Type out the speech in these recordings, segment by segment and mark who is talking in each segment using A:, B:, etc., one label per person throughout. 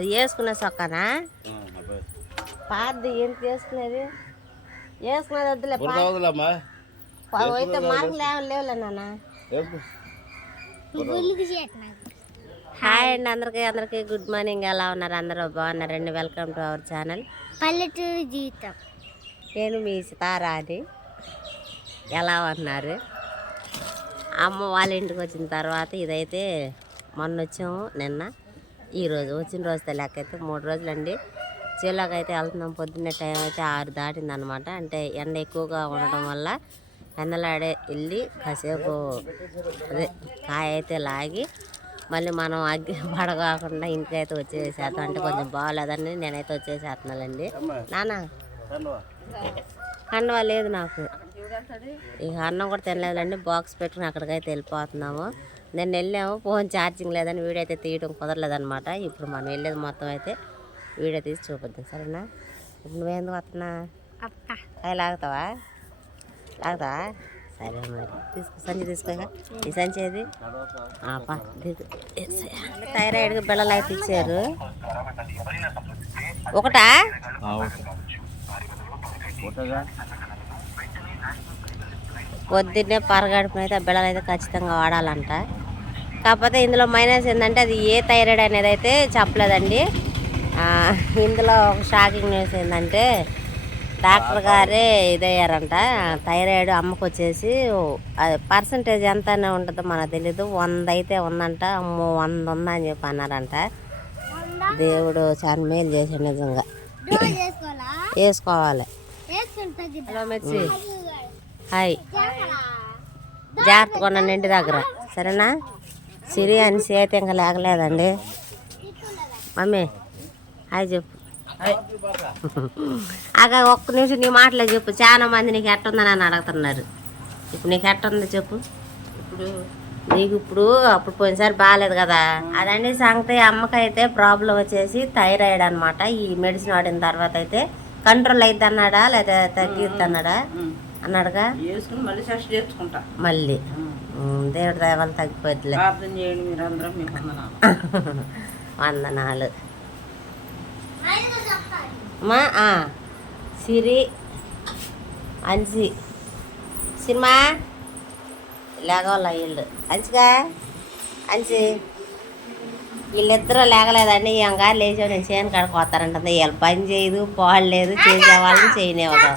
A: అది వేసుకునే సొక్కనా
B: అబ్బాయి.
A: పాతది ఏంటి వేసుకునేది? వేసుకునేది వద్దులే అయితే మార్కులు ఏమైనా లేవులే నాన్న. హాయ్ అండి అందరికీ అందరికీ గుడ్ మార్నింగ్. ఎలా ఉన్నారు? అందరూ బాగున్నారండి వెల్కమ్ టు అవర్ ఛానల్.
C: పల్లెటూరు జీవితం.
A: నేను మీ సితారా అని ఎలా ఉన్నారు? అమ్మ వాళ్ళ ఇంటికి వచ్చిన తర్వాత ఇదైతే మొన్న వచ్చాము నిన్న. ఈరోజు వచ్చిన రోజుతో లెక్క అయితే మూడు రోజులండి. చేలోకి అయితే వెళ్తున్నాం పొద్దున్నే టైం అయితే ఆరు దాటింది అనమాట అంటే ఎండ ఎక్కువగా ఉండడం వల్ల ఎండలాడే వెళ్ళి కాసేపు అదే కాయ అయితే లాగి మళ్ళీ మనం అగ్గి పడగాకుండా ఇంటికి అయితే వచ్చేసేస్తాం అంటే కొంచెం బాగాలేదని నేనైతే వచ్చేసేస్తున్నానండి. నాన్న
B: కండువా.
A: కండవా లేదు నాకు. ఇక అన్నం కూడా తినలేదండి బాక్స్ పెట్టుకుని అక్కడికైతే వెళ్ళిపోతున్నాము. నేను వెళ్ళాము ఫోన్ ఛార్జింగ్ లేదని వీడియో అయితే తీయడం కుదరలేదనమాట ఇప్పుడు మనం వెళ్ళేది మొత్తం అయితే వీడియో తీసి చూపిద్దాం సరేనా? ఇప్పుడు నువ్వేందుకు వస్తున్నా? అవి లాగుతావా? లాగుతావా? సరే మరి. తీసుకో సంచి తీసుకో ఇక. ఈ సంచి ఏది. థైరాయిడ్కి బిళ్ళలు అయితే ఇచ్చారు. ఒకటా? పొద్దున్నే ఆ బిళ్ళలు అయితే ఖచ్చితంగా వాడాలంట. కాకపోతే ఇందులో మైనస్ ఏంటంటే అది ఏ థైరాయిడ్ అనేది అయితే చెప్పలేదండి. ఆ, ఇందులో ఒక షాకింగ్ న్యూస్ ఏంటంటే డాక్టర్ గారే ఇదయ్యారంట. థైరాయిడ్ అమ్మకు వచ్చేసి పర్సంటేజ్ ఎంత ఉంటుందో మనకు తెలీదు. వంద అయితే ఉందంట అమ్మో వంద ఉందా అని చెప్పి అన్నారంట. దేవుడు చాలా మేలు చేశాడు నిజంగా. వేసుకోవాలి? హలో మెచ్చి హాయ్. జాగ్రత్తగా ఉండండి ఇంటి దగ్గర. సరేనా? సిరి అని అయితే ఇంకా లేకలేదండి. మమ్మీ హాయ్ చెప్పు. ఆగా ఒక్క నిమిషం నీ మాటలే చెప్పు. చాలా మంది నీకు ఎట్టుందని అని అడుగుతున్నారు. ఇప్పుడు నీకు ఎట్టుంది చెప్పు. ఇప్పుడు నీకు ఇప్పుడు అప్పుడు పోయినసారి బాగాలేదు కదా. అదండి సంగతి. అమ్మకైతే ప్రాబ్లం వచ్చేసి థైరాయిడ్ అన్నమాట. ఈ మెడిసిన్ వాడిన తర్వాత అయితే కంట్రోల్ అయిద్ది అన్నాడా లేదా తగ్గిద్ది అన్నాడా అన్నాడుగా?
D: మళ్ళీ
A: దేవుడి వల్ల తగ్గిపోద్దిలే
D: ప్రార్థన చేయండి మీరు అందరం మీకు వందనాలు.
A: ఆ, సిరి అంచి సినిమా? లేగవాళ్ళ వీళ్ళు. అంచిగా అంచి వీళ్ళిద్దరూ లేగలేదండి. అంగా లేచో నేను చేయని కాడికి వస్తారంటుంది వీళ్ళు పని చేయదు పాలు లేదు చేసే వాళ్ళని చేయనివ్వదు?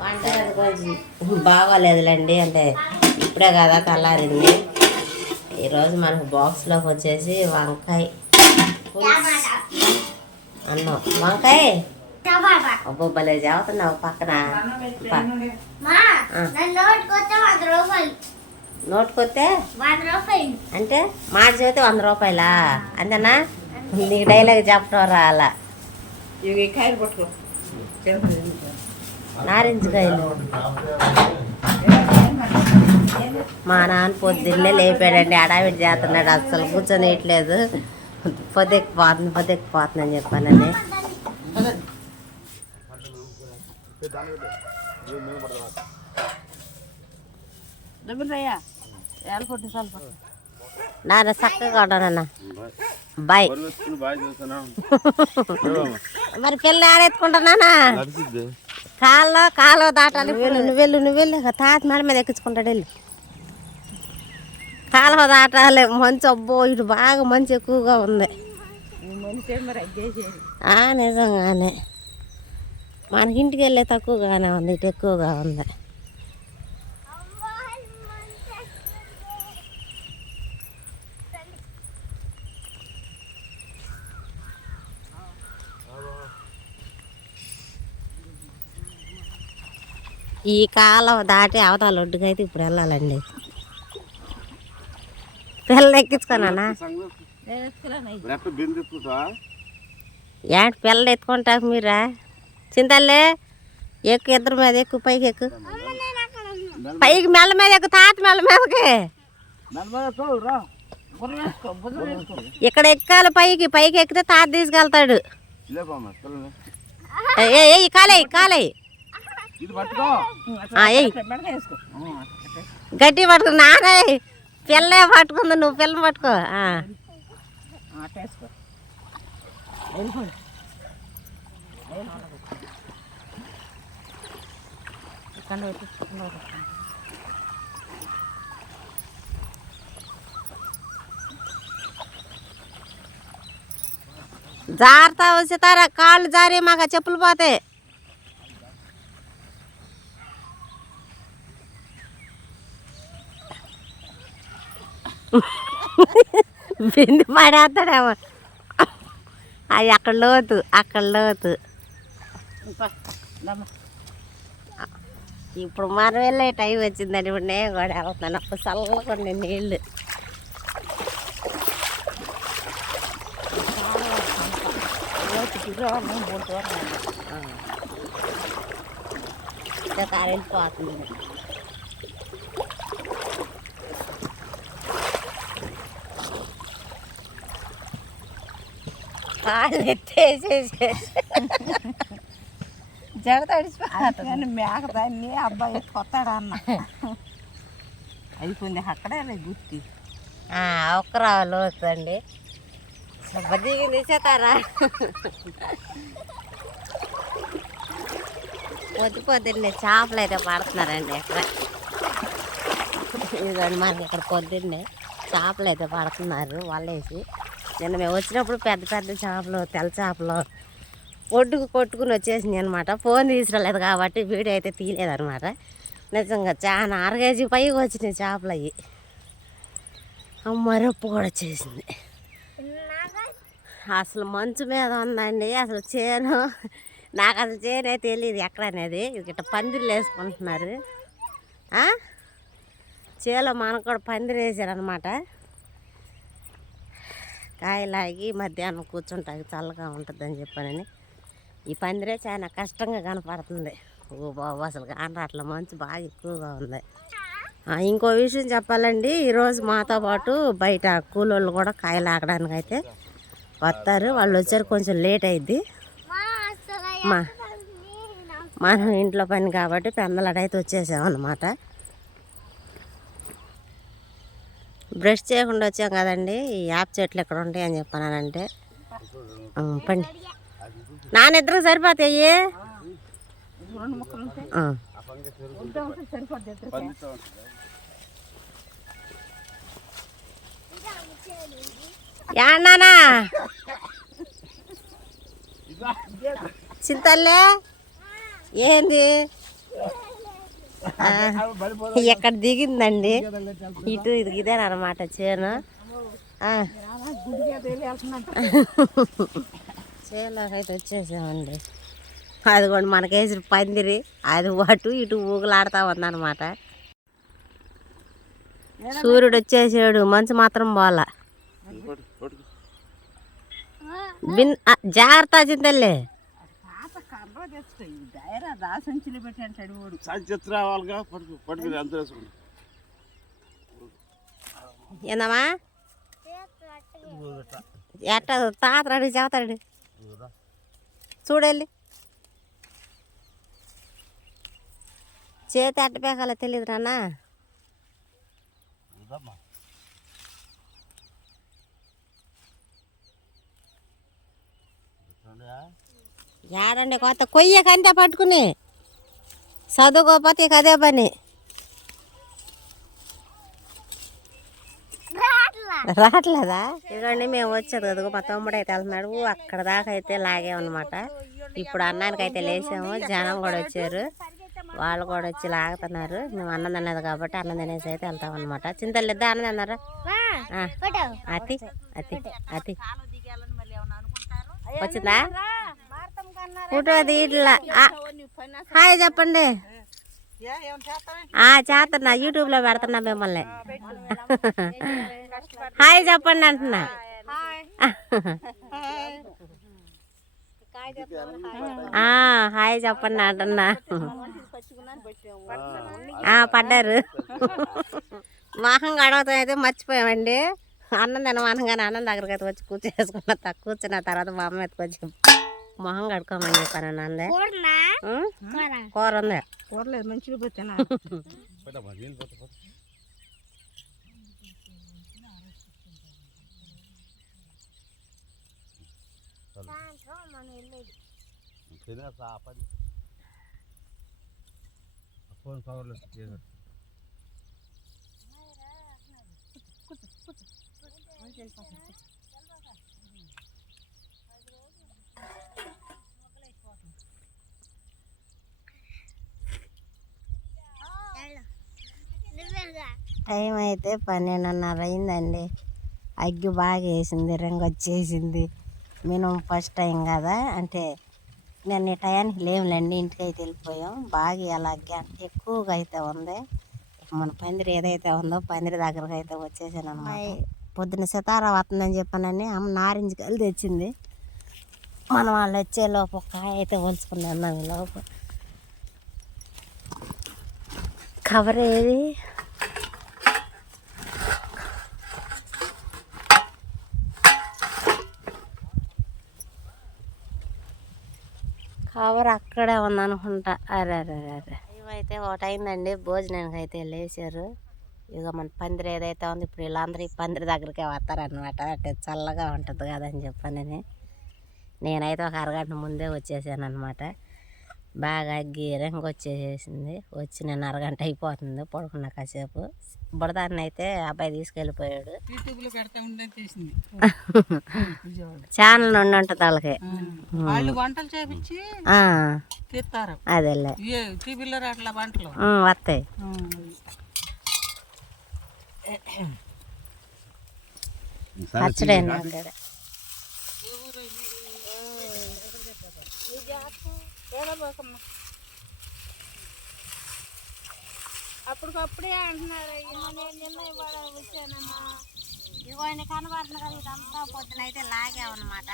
A: వంట అది కొంచెం బాగోలేదులేండి అంటే ఇప్పుడే కదా తెల్లారింది. ఈరోజు మనకు బాక్స్లోకి వచ్చేసి వంకాయ అన్నం. వంకాయ? అబ్బో భలే చదువుతున్నావు పక్కన.
C: నోటుకొస్తే
A: అంటే మాట చదివితే వంద రూపాయలా? అంతేనా? నీకు డైలాగ్ చెప్పడం రాలా.
D: ఇవి కాయలు పట్టుకో.
A: నారింజ కాయలు. మా నాన్న పొద్దున్నే లేపాడండి అడావిడి చేస్తున్నాడు అసలు కూర్చొని ఇట్లేదు పొద్దెక్కిపోతుంది పొద్దెక్కిపోతుంది అని చెప్పానండి. నాన్న చక్కగా ఉన్నానన్న బాయ్. మరి పిల్ల ఆడెత్తుకుంటున్నానా కాల్లో కాలువ దాటాలి వెళ్ళు నువ్వు వెళ్ళు నువ్వు వెళ్ళు. ఇక తాత మేడ మీద ఎక్కించుకుంటాడు వెళ్ళు. కాలువ దాటాలి. మంచు అబ్బో ఇటు బాగా మంచు ఎక్కువగా ఉంది. నిజంగానే. మనకి ఇంటికి వెళ్ళే తక్కువగానే ఉంది ఇటు ఎక్కువగా ఉంది. ఈ కాలం దాటి అవతల ఒడ్డుకైతే ఇప్పుడు వెళ్ళాలండి. పిల్లలు ఎక్కించుకోనా?
B: మరి ఎట్ట బిందు ఎత్తుకుంటావా?
A: ఏంటి పిల్లలు ఎత్తుకుంటాక మీరా? చింతల్లే ఎక్కు ఇద్దరు మీద ఎక్కువ పైకి ఎక్కు. పైకి మెల్ల మీద ఎక్కు తాత మెల్ల మీదకి. ఇక్కడ ఎక్కాలి పైకి పైకి ఎక్కితే తాత తీసుకెళ్తాడు. ఏ ఏ కాలే గట్టి పట్టుకో నానే పిల్లే పట్టుకుంది నువ్వు పిల్లని పట్టుకో. జాగ్రత్త వచ్చేతారా కాళ్ళు జారి మాకు చెప్పులు పోతాయి. బింది పడేస్తాడేమో. అది అక్కడ లోతు అక్కడ లోతు. ఇప్పుడు మనం వెళ్ళే టైం వచ్చిందని ఇప్పుడు నేను కూడా వెళ్తాను అప్పుడు చల్లగా ఉండే నీళ్ళు.
D: లోతు పిల్లవాడిని మూడు దూరం
A: కారు వెళ్ళిపోతుంది కాళ్ళు ఎత్తేసేసి జడ తడిసిపోతుంది
D: కానీ మేక దాన్ని అబ్బాయి కొత్తాడు అన్న అయిపోయింది అక్కడే గుర్తి
A: ఒక్కరావు వస్తుంది దిగింది చేతారా పొద్దు పొద్దున్నే చేపలు అయితే పడుతున్నారండి అక్కడ ఇదిగోండి మనకి ఇక్కడ పొద్దున్నే చేపలు అయితే పడుతున్నారు వాళ్ళేసి నిన్న మేము వచ్చినప్పుడు పెద్ద పెద్ద చేపలు తెల్ల చేపలు ఒడ్డుకు కొట్టుకుని వచ్చేసింది అనమాట ఫోన్ తీసుకురాలేదు కాబట్టి వీడియో అయితే తీయలేదన్నమాట. నిజంగా చాలా అరకేజీ పైకి వచ్చినాయి చేపలు అవి మరొప్పు కూడా వచ్చేసింది. అసలు మంచు మీద ఉందండి అసలు చేను. నాకు అసలు చేనే తెలియదు ఎక్కడ అనేది. ఇట్లా పందిర్లు వేసుకుంటున్నారు. చేలో మనకు కూడా పందిరి వేసారనమాట కాయలాగి మధ్యాహ్నం కూర్చుంటాకి చల్లగా ఉంటుందని చెప్పానని. ఈ పందిరే చాలా కష్టంగా కనపడుతుంది. ఓ బాబు అసలు కానరాట్ల మంచు బాగా ఎక్కువగా ఉంది. ఇంకో విషయం చెప్పాలండి ఈరోజు మాతో పాటు బయట కూలోళ్ళు కూడా కాయలు ఆకడానికి అయితే వస్తారు. వాళ్ళు వచ్చారు కొంచెం లేట్ అయింది.
C: మా
A: మనం ఇంట్లో పని కాబట్టి పెందలడైతే వచ్చేసాం అనమాట బ్రష్ చేయకుండా వచ్చాం కదండి. ఈ యాప్ చెట్లు ఎక్కడ ఉంటాయి అని చెప్పానంటే. పండి. నానిద్దరికి సరిపోతాయి? యాన్నానా చింతల్లే? ఏంది? ఎక్కడ దిగిందండి? ఇటు ఇది ఇదేనమాట చేను. అయితే వచ్చేసామండి. అదిగోండి మనకేసి పందిరి. అది అటు ఇటు ఊగులాడుతూ ఉందన్నమాట. సూర్యుడు వచ్చేసాడు మంచు మాత్రం పోలా
B: పట్టు.
A: బిన్ జాగ్రత్త చింతల్లే.
D: తెచ్చుకో ఈ డైరా పెట్టి అంటాడు వాడు.
B: రావాలిగా
A: ఏందమ్మా? ఎట్ట తాతరాడు చేతాడు చూడెళ్ళి. చేతి అట్ట పేకాల తెలియదు నాన్న. ఏడండి కొత్త కొయ్య కంటే పట్టుకుని. చదువుకోకపోతే ఇక అదే పని. రావట్లేదా? ఇదిగోండి మేము వచ్చేది కదా మా తమ్ముడు అయితే వెళ్తున్నాడు. అక్కడ దాకా అయితే లాగామన్నమాట ఇప్పుడు అన్నానికి అయితే లేచాము జనం కూడా వచ్చారు. వాళ్ళు కూడా వచ్చి లాగుతున్నారు. మేము అన్నం తిన్నది కాబట్టి అన్నం తినేసి అయితే వెళ్తాం అనమాట చింతలు అన్నం తిన్నారా? అతి అతి అతి. వచ్చిందా? ఫోటో తీట్లా హాయ్ చెప్పండి. ఆ చేస్తున్నా. యూట్యూబ్లో పెడుతున్నా మిమ్మల్ని. హాయ్ చెప్పండి అంటున్నా. హాయ్ చెప్పండి అంటున్నా. పడ్డారు. మొహం గడవతో అయితే మర్చిపోయామండి. అన్నం తినమానంగానే అన్నం దగ్గరికి అయితే వచ్చి కూర్చేసుకున్న కూర్చున్న. తర్వాత మా అమ్మ ఎత్తుకు వచ్చి మొహం కడుక్కోమని చెప్పాను ఉం?
C: కూర
A: ఉంది?
D: కూరలేదు మంచిగా పోతేనా?
B: పట్టమ్మా, నీళ్ళు పట్టు, పట్టు.
C: దాని
B: తినేస్తా ఆ పని ఆ ఫోన్ కవర్లో చేసాడు
C: నువ్వేగా
A: టైం అయితే పన్నెండున్నర అయిందండి. అగ్గి బాగా వేసింది రంగు వచ్చేసింది. మినిమం ఫస్ట్ టైం కదా అంటే నేను ఈ టయానికి లేవులేండి ఇంటికి అయితే వెళ్ళిపోయాం. బాగా అలా అగ్గి అంటే ఎక్కువగా అయితే ఉంది. మన పందిరి ఏదైతే ఉందో పందిరి దగ్గరకు అయితే వచ్చేసాను అనమాట పొద్దున సితారా వస్తుందని చెప్పానని అమ్మ నారింజ కళ్ళు తెచ్చింది. మన వాళ్ళు వచ్చే లోపు కాయ అయితే పోల్చుకున్నాం ఈ లోపు. కవర్ ఏది? కవర్ అక్కడే ఉందనుకుంటా. అరే అరే అరే అరే ఇవైతే ఒకటైందండి భోజనానికి అయితే లేచారు. ఇక మన పందిరి ఏదైతే ఉంది ఇప్పుడు వీళ్ళందరూ ఈ పందిరి దగ్గరికే వస్తారనమాట అంటే చల్లగా ఉంటుంది కదని చెప్పానని నేనైతే ఒక అరగంట ముందే వచ్చేసాను అనమాట బాగా అగ్గి రంగు వచ్చేసేసింది. వచ్చి నేను అరగంట అయిపోతుంది పడుకున్న కాసేపు. బుడదాన్ని అయితే అబ్బాయి తీసుకెళ్ళిపోయాడు. ఛానల్ నుండి ఉంటుంది వాళ్ళకి.
D: వాళ్ళు వంటలు చేపించి
A: అదేలే.
D: వంటలు.
A: వస్తాయి పచ్చడే
C: అప్పటికప్పుడే అంటున్నారు "అయ్యమ్మ, నేను నిన్న ఇవాళ వచ్చానమ్మా.
A: ఇదిగో ఆయన కనబడుతుంది కదా ఇదంతా పొద్దున అయితే లాగామన్నమాట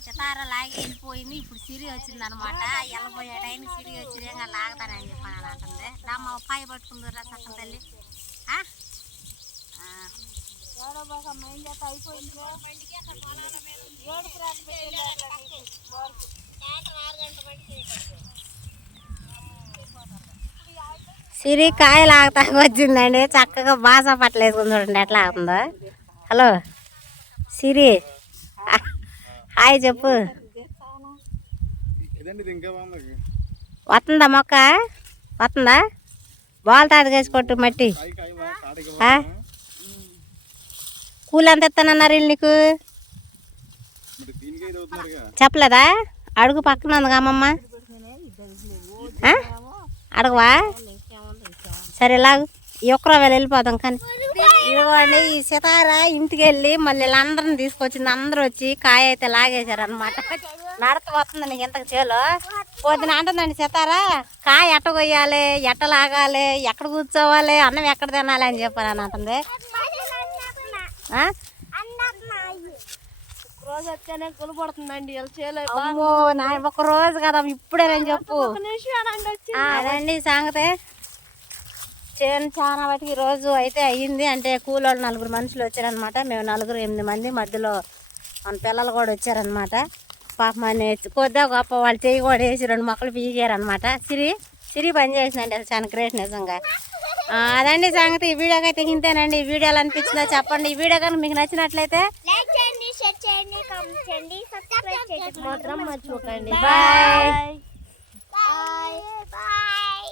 A: సితార లాగి వెళ్ళిపోయింది ఇప్పుడు సిరి వచ్చింది అనమాట వెళ్ళబోయే టైం సిరి వచ్చి ఏం లాగుతానని చెప్పాను అని అంటుంది. దామ్మ పాయి పట్టుకుందరు రా సక్కం తల్లి.
C: అయిపోయింది
A: సిరి కాయలు ఆగుతాకు వచ్చిందండి. చక్కగా బాసా పట్టలు వేసుకుని చూడండి ఎట్లా ఆగుతుందో. హలో సిరి. హాయ్ చెప్పు. వస్తుందా మొక్క? వస్తుందా? బాల్ తాడు కొట్టు మట్టి? కూలి ఎంత ఇస్తానన్నారు వీళ్ళు నీకు? చెప్పలేదా? అడుగు పక్కన ఉంది అమ్మమ్మ. అడగవా? సరే లాగు. ఎక్కడో వేళ వెళ్ళిపోదాం కానీ. ఇదిగోండి ఈ సితార ఇంటికి వెళ్ళి మళ్ళీ అందరిని తీసుకొచ్చింది అందరూ వచ్చి కాయ అయితే లాగేశారనమాట నడత వస్తుంది నీకు ఇంతకు చేలో. పొద్దున అంటుందండి సితార కాయ ఎట్ట కొయ్యాలి ఎట్ట లాగాలి ఎక్కడ కూర్చోవాలి అన్నం ఎక్కడ తినాలి అని చెప్పాను అని అంటుంది
C: రోజు వచ్చానే
A: అమ్మో నా ఒక రోజు కదా ఇప్పుడే నేను చెప్పు. అదండి సంగతి. చేను చాలా వాటికి రోజు అయితే అయ్యింది. అంటే కూలోళ్ళు నలుగురు మనుషులు వచ్చారనమాట మేము నలుగురు ఎనిమిది మంది మధ్యలో మన పిల్లలు కూడా వచ్చారనమాట పాపం అని కొద్దిగా గొప్ప వాళ్ళు చెయ్యి కూడా వేసి రెండు మొక్కలు పీకారనమాట సిరి సిరి పని చేసిందండి అసలు చాలా గ్రేట్ నిజంగా. అదండి సంగతి. ఈ వీడియోకి అయితే ఇంతేనండి. ఈ వీడియోలు అనిపించిందో చెప్పండి. ఈ వీడియో కనుక మీకు నచ్చినట్లయితే
C: చేయండి కామెంట్ చేయండి సబ్స్క్రైబ్ చేయండి మాత్రం మర్చిపోకండి.
A: Bye bye bye